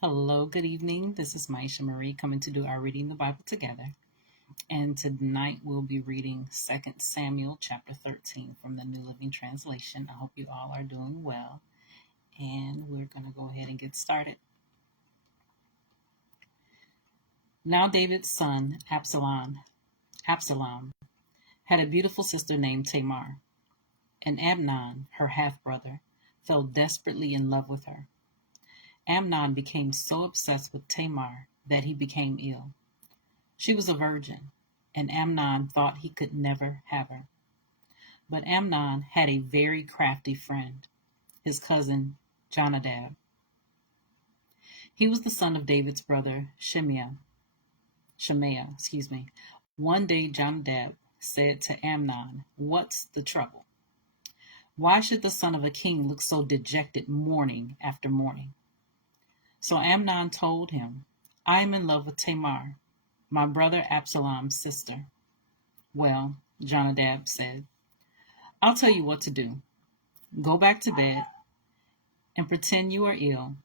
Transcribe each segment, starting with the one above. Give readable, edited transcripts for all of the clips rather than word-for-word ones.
Hello, good evening. This is Myesha Marie coming to do our reading the Bible together. And tonight we'll be reading 2 Samuel chapter 13 from the New Living Translation. I hope you all are doing well. And we're going to go ahead and get started. Now David's son, Absalom had a beautiful sister named Tamar, and Amnon, her half-brother, fell desperately in love with her. Amnon became so obsessed with Tamar that he became ill. She was a virgin, and Amnon thought he could never have her. But Amnon had a very crafty friend, his cousin Jonadab. He was the son of David's brother Shemaiah. One day Jonadab said to Amnon, "What's the trouble? Why should the son of a king look so dejected morning after morning?" So Amnon told him, "I am in love with Tamar, my brother Absalom's sister." "Well," Jonadab said, "I'll tell you what to do. Go back to bed and pretend you are ill.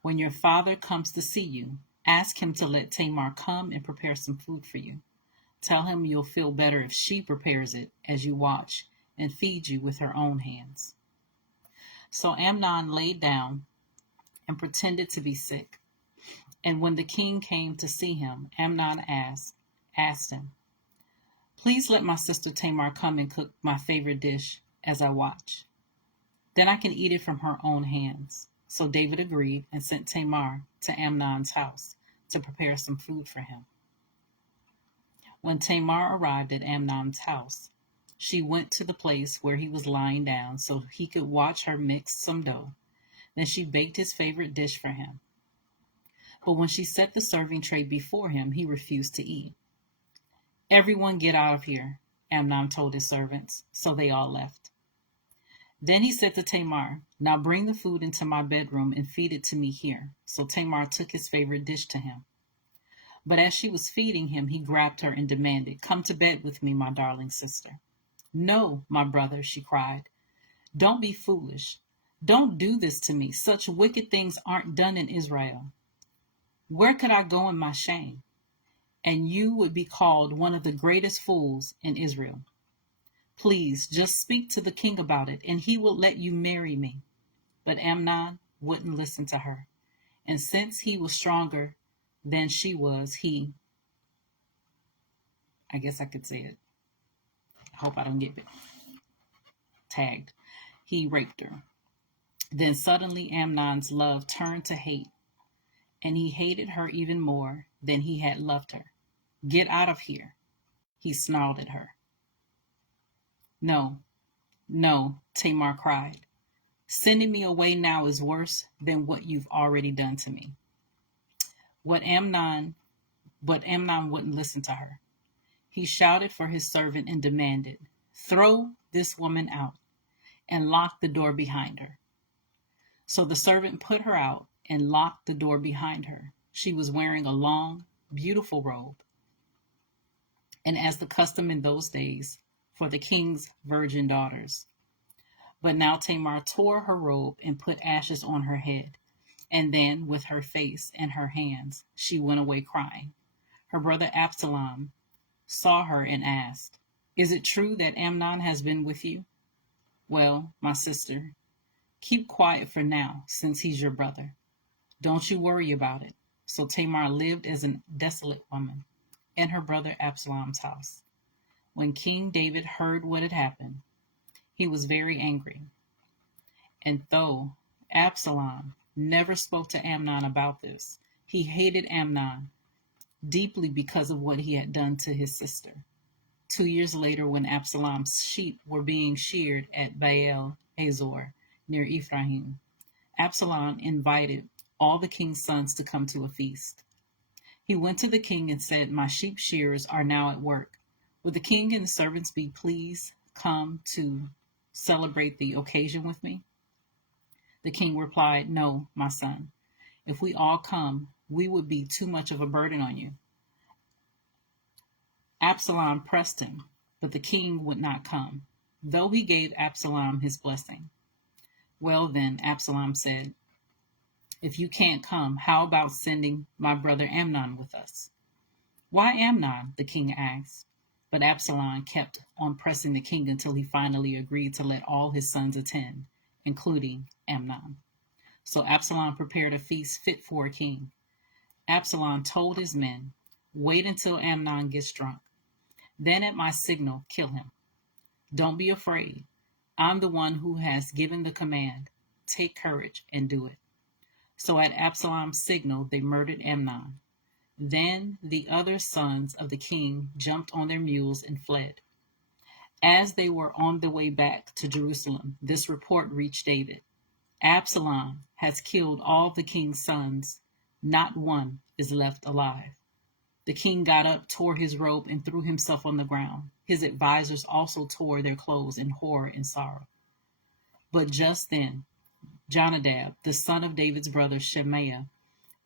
When your father comes to see you, ask him to let Tamar come and prepare some food for you. Tell him you'll feel better if she prepares it as you watch and feed you with her own hands." So Amnon laid down and pretended to be sick. And when the king came to see him, Amnon asked him, "Please let my sister Tamar come and cook my favorite dish as I watch. Then I can eat it from her own hands." So David agreed and sent Tamar to Amnon's house to prepare some food for him. When Tamar arrived at Amnon's house, she went to the place where he was lying down so he could watch her mix some dough. Then she baked his favorite dish for him. But when she set the serving tray before him, he refused to eat. "Everyone get out of here," Amnon told his servants, so they all left. Then he said to Tamar, "Now bring the food into my bedroom and feed it to me here." So Tamar took his favorite dish to him. But as she was feeding him, he grabbed her and demanded, "Come to bed with me, my darling sister." "No, my brother," she cried. "Don't be foolish. Don't do this to me. Such wicked things aren't done in Israel. Where could I go in my shame? And you would be called one of the greatest fools in Israel. Please just speak to the king about it, and he will let you marry me." But Amnon wouldn't listen to her. And since he was stronger than she was, I guess I could say it. I hope I don't get tagged. He raped her. Then suddenly Amnon's love turned to hate, and he hated her even more than he had loved her. "Get out of here," he snarled at her. "No, no," Tamar cried. "Sending me away now is worse than what you've already done to me." But Amnon wouldn't listen to her. He shouted for his servant and demanded, "Throw this woman out and lock the door behind her." So the servant put her out and locked the door behind her. She was wearing a long, beautiful robe, and as the custom in those days for the king's virgin daughters. But now Tamar tore her robe and put ashes on her head, and then with her face and her hands she went away crying. Her brother Absalom saw her and asked, "Is it true that Amnon has been with you?" "Well, my sister, keep quiet for now, since he's your brother. Don't you worry about it." So Tamar lived as a desolate woman in her brother Absalom's house. When King David heard what had happened, he was very angry. And though Absalom never spoke to Amnon about this, he hated Amnon deeply because of what he had done to his sister. 2 years later, when Absalom's sheep were being sheared at Baal Hazor near Ephraim, Absalom invited all the king's sons to come to a feast. He went to the king and said, "My sheep shearers are now at work. Would the king and the servants be pleased come to celebrate the occasion with me?" The king replied, "No, my son. If we all come, we would be too much of a burden on you." Absalom pressed him, but the king would not come, though he gave Absalom his blessing. "Well then," Absalom said, If you can't come, how about sending my brother Amnon with us? Why Amnon? The king asked. But Absalom kept on pressing the king until he finally agreed to let all his sons attend, including Amnon. So Absalom prepared a feast fit for a king. Absalom told his men, "Wait until Amnon gets drunk. Then at my signal, kill him. Don't be afraid. I'm the one who has given the command. Take courage and do it." So at Absalom's signal, they murdered Amnon. Then the other sons of the king jumped on their mules and fled. As they were on the way back to Jerusalem, this report reached David: "Absalom has killed all the king's sons. Not one is left alive." The king got up, tore his robe, and threw himself on the ground. His advisors also tore their clothes in horror and sorrow. But just then, Jonadab, the son of David's brother Shemaiah,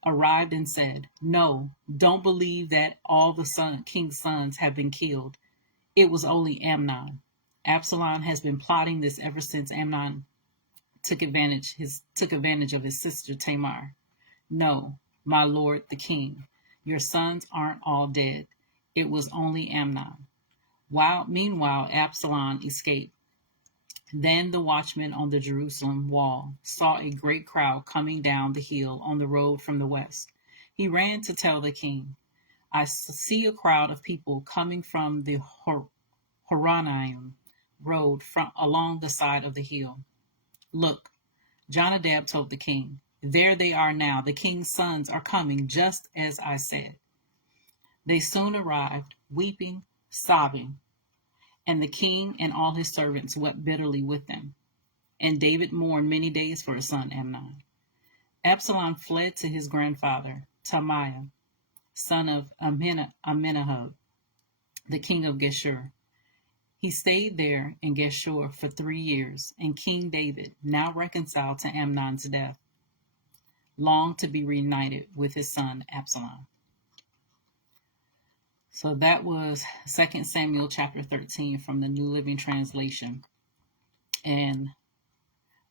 arrived and said, "No, don't believe that all the king's sons have been killed. It was only Amnon. Absalom has been plotting this ever since Amnon took advantage of his sister Tamar. No, my lord the king, your sons aren't all dead. It was only Amnon." Meanwhile, Absalom escaped. Then the watchman on the Jerusalem wall saw a great crowd coming down the hill on the road from the west. He ran to tell the king, "I see a crowd of people coming from the Horonaim road along the side of the hill." "Look," Jonadab told the king, "there they are now. The king's sons are coming, just as I said." They soon arrived, weeping, sobbing, and the king and all his servants wept bitterly with them. And David mourned many days for his son Amnon. Absalom fled to his grandfather, Talmai, son of Amminahab, the king of Geshur. He stayed there in Geshur for 3 years, and King David, now reconciled to Amnon's death, longed to be reunited with his son Absalom. So that was 2 Samuel chapter 13 from the New Living Translation. And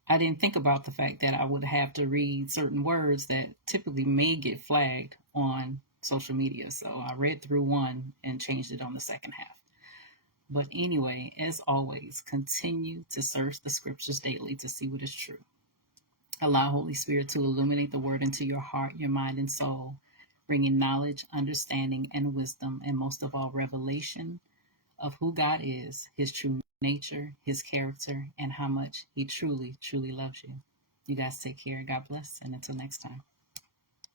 I didn't think about the fact that I would have to read certain words that typically may get flagged on social media. So I read through one and changed it on the second half. But anyway, as always, continue to search the scriptures daily to see what is true. Allow Holy Spirit to illuminate the word into your heart, your mind, and soul, bringing knowledge, understanding, and wisdom, and most of all, revelation of who God is, his true nature, his character, and how much he truly, truly loves you. You guys take care. God bless. And until next time.